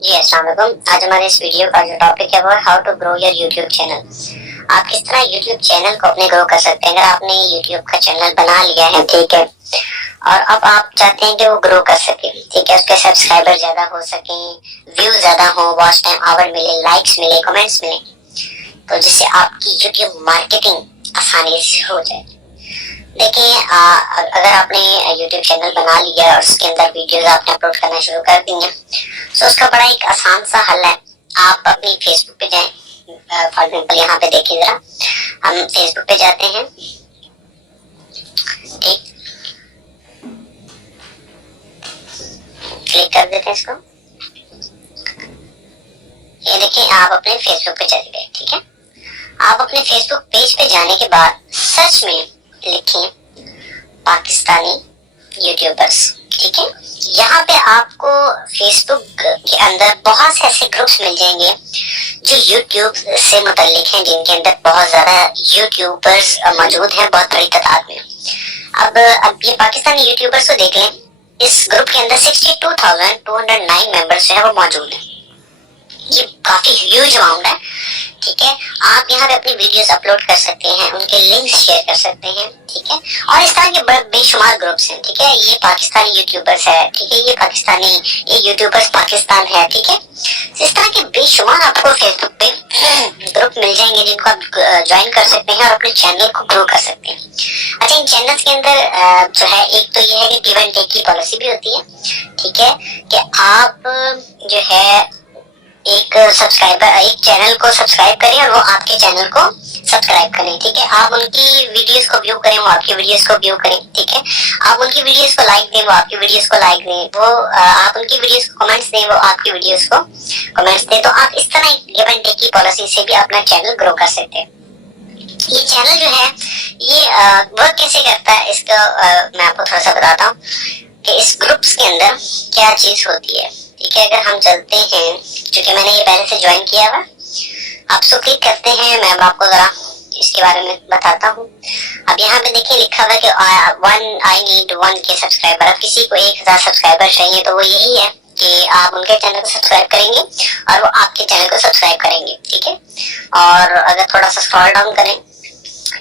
जी अस्सलाम वालेकुम। आज हमारे इस वीडियो का जो टॉपिक है वो है how to grow your YouTube channel. आप किस तरह यूट्यूब चैनल को अपने ग्रो कर सकते हैं। अगर आपने यूट्यूब का चैनल बना लिया है, ठीक है, और अब आप चाहते हैं कि वो ग्रो कर सके, ठीक है, उसके सब्सक्राइबर ज्यादा हो सके, व्यूज ज्यादा हो, वॉच टाइम आवर मिले, लाइक्स मिले, कमेंट्स मिले, तो जिससे आपकी यूट्यूब मार्केटिंग आसानी से हो जाए। देखिए, अगर आपने यूट्यूब चैनल बना लिया और उसके अंदर वीडियोस आपने अपलोड करना शुरू कर दी हैं, तो उसका बड़ा एक आसान सा हल है। आप अपनी फेसबुक पे जाएं। फॉर एग्जाम्पल यहाँ पे देखिए जरा, हम फेसबुक पे जाते हैं, ठीक, क्लिक कर देते हैं इसको। ये देखिए, आप अपने फेसबुक पे चले गए, ठीक है। आप अपने फेसबुक पेज पे जाने के बाद सर्च में लिखिए पाकिस्तानी यूट्यूबर्स, ठीक है। यहाँ पे आपको फेसबुक के अंदर बहुत से ऐसे ग्रुप्स मिल जाएंगे जो यूट्यूब से मुतल्लिक हैं, जिनके अंदर बहुत ज्यादा यूट्यूबर्स मौजूद हैं, बहुत बड़ी तादाद में। अब ये पाकिस्तानी यूट्यूबर्स को देख लें। इस ग्रुप के अंदर 62,209 मेंबर्स जो है वो मौजूद हैं। ये काफी ह्यूज अमाउंट है, ठीक है। आप यहाँ पे अपनी वीडियोस अपलोड कर सकते हैं, उनके लिंक्स शेयर कर सकते हैं, ठीक है। और इस तरह के बड़े बेशुमार ग्रुप्स हैं, ठीक है। ये पाकिस्तानी यूट्यूबर्स है, ठीक है, ये यूट्यूबर्स पाकिस्तान है, ठीक है। इस तरह के बेशुमार आपको फेसबुक पे ग्रुप मिल जाएंगे जिनको आप ज्वाइन कर सकते हैं और अपने चैनल को ग्रो कर सकते हैं। अच्छा, इन चैनल्स के अंदर जो है, एक तो ये है कि गिव एंड टेक की पॉलिसी भी होती है, ठीक है, कि आप जो है एक चैनल को सब्सक्राइब करें और वो आपके चैनल को सब्सक्राइब करें, ठीक है। आप उनकी वीडियोस को व्यू करें, वो आपकी वीडियोस को व्यू करें, ठीक है। आप उनकी वीडियोस को लाइक दें, वो आपकी वीडियोस को लाइक दें, वो आप उनकी वीडियोस को कमेंट्स दें, वो आपकी वीडियोस को कमेंट्स दें। तो आप इस तरह गिव एंड टेक की पॉलिसी से भी अपना चैनल ग्रो कर सकते हैं। ये चैनल जो है ये वर्क कैसे करता है, इसका मैं आपको थोड़ा सा बताता हूँ कि इस ग्रुप्स के अंदर क्या चीज होती है, ठीक है। अगर हम चलते हैं, क्योंकि मैंने ये पहले से ज्वाइन किया हुआ, आप सो क्लिक करते हैं। मैं आपको जरा इसके बारे में बताता हूँ। अब यहाँ पे देखिए लिखा हुआ है कि आई नीड 1K सब्सक्राइबर। अब किसी को 1000 सब्सक्राइबर चाहिए, तो वो यही है कि आप उनके चैनल को सब्सक्राइब करेंगे और वो आपके चैनल को सब्सक्राइब करेंगे, ठीक है। और अगर थोड़ा सा स्क्रॉल डाउन करें,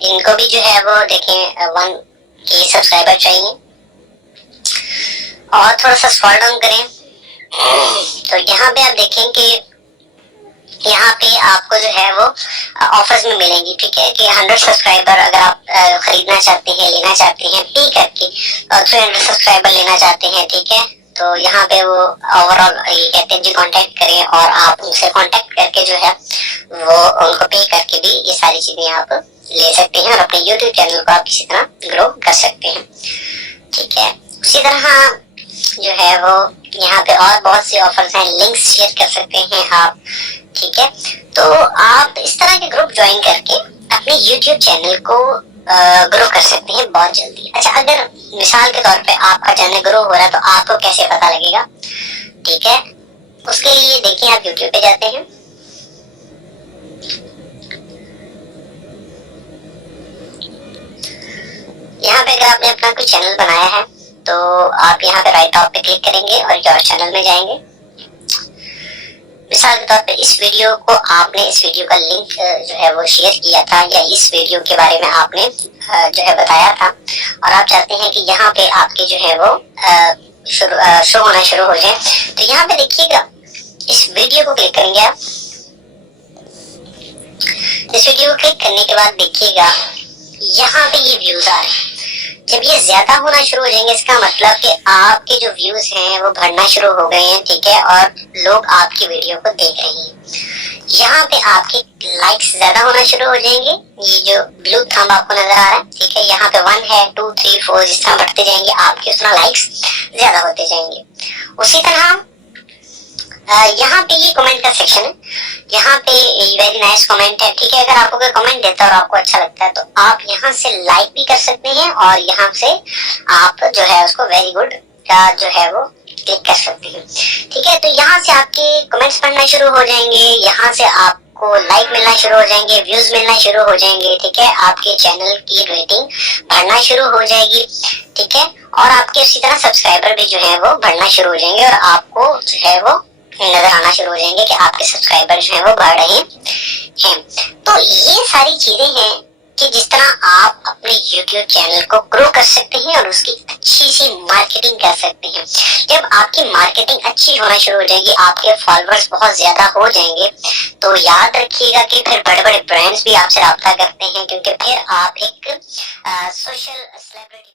इनको भी जो है वो देखें 1K सब्सक्राइबर चाहिए, और थोड़ा सा स्क्रॉल डाउन करें तो यहाँ पे आप देखें कि यहाँ पे आपको जो है वो ऑफर्स में मिलेंगी, ठीक है, कि 100 सब्सक्राइबर अगर आप खरीदना चाहते हैं, लेना चाहते हैं पे करके, 300 सब्सक्राइबर लेना चाहते हैं, ठीक है, तो यहाँ पे वो ओवरऑल ये कहते हैं जी कांटेक्ट करें, और आप उनसे कांटेक्ट करके जो है वो उनको पे करके भी ये सारी चीजें आप ले सकते हैं और अपने यूट्यूब चैनल को आप इसी तरह ग्रो कर सकते हैं, ठीक है। उसी तरह जो है वो यहाँ पे और बहुत सी ऑफर्स हैं, लिंक्स शेयर कर सकते हैं आप, ठीक है। तो आप इस तरह के ग्रुप ज्वाइन करके अपने YouTube चैनल को ग्रो कर सकते हैं बहुत जल्दी। अच्छा, अगर मिसाल के तौर पे आपका चैनल ग्रो हो रहा है तो आपको कैसे पता लगेगा, ठीक है। उसके लिए देखिए, आप YouTube पे जाते हैं, यहाँ पे अगर आपने अपना कोई चैनल बनाया है तो आप यहाँ पे राइट टॉप पे क्लिक करेंगे और योर चैनल में जाएंगे। मिसाल के तौर पे इस वीडियो का लिंक जो है वो शेयर किया था, या इस वीडियो के बारे में आपने जो है बताया था, और आप चाहते हैं कि यहाँ पे आपके जो है वो शो होना शुरू हो जाए, तो यहाँ पे देखिएगा, इस वीडियो को क्लिक करेंगे आप। इस वीडियो को क्लिक करने के बाद देखिएगा यहाँ पे ये व्यूज आ रहे हैं। जब ये ज्यादा होना शुरू हो जाएंगे, इसका मतलब कि आपके जो व्यूज हैं वो बढ़ना शुरू हो गए हैं, ठीक है, और लोग आपकी वीडियो को देख रहे हैं। यहाँ पे आपके लाइक्स ज्यादा होना शुरू हो जाएंगे। ये जो ब्लू थंब आपको नजर आ रहा है, ठीक है, यहाँ पे 1 है, 2, 3, 4 जिस तरह बढ़ते जाएंगे आपके उस तरह लाइक्स ज्यादा होते जाएंगे। उसी तरह यहाँ पे ये कमेंट का सेक्शन है, यहाँ पे वेरी नाइस कमेंट है, ठीक है। अगर आपको कोई कमेंट देता है और आपको अच्छा लगता है तो आप यहाँ से लाइक भी कर सकते हैं, और यहाँ से आप जो है उसको वेरी गुड का जो है वो क्लिक कर सकते हैं, ठीक है। तो यहाँ से आपके कमेंट्स पढ़ना शुरू हो जाएंगे, यहाँ से आपको लाइक मिलना शुरू हो जाएंगे, व्यूज मिलना शुरू हो जाएंगे, ठीक है। आपके चैनल की रेटिंग बढ़ना शुरू हो जाएगी, ठीक है, और आपके उसी तरह सब्सक्राइबर भी जो है वो बढ़ना शुरू हो जाएंगे, और आपको जो है वो नजर आना शुरू हो जाएंगे कि आपके सब्सक्राइबर जो है वो बढ़ रहे हैं। तो ये सारी चीजें हैं कि जिस तरह आप अपने YouTube चैनल को ग्रो कर सकते हैं और उसकी अच्छी सी मार्केटिंग कर सकते हैं। जब आपकी मार्केटिंग अच्छी होना शुरू हो जाएगी, आपके फॉलोअर्स बहुत ज्यादा हो जाएंगे, तो याद रखिएगा कि फिर बड़े बड़े ब्रांड्स भी आपसे राब्ता करते हैं, क्योंकि फिर आप एक सोशल सेलिब्रिटी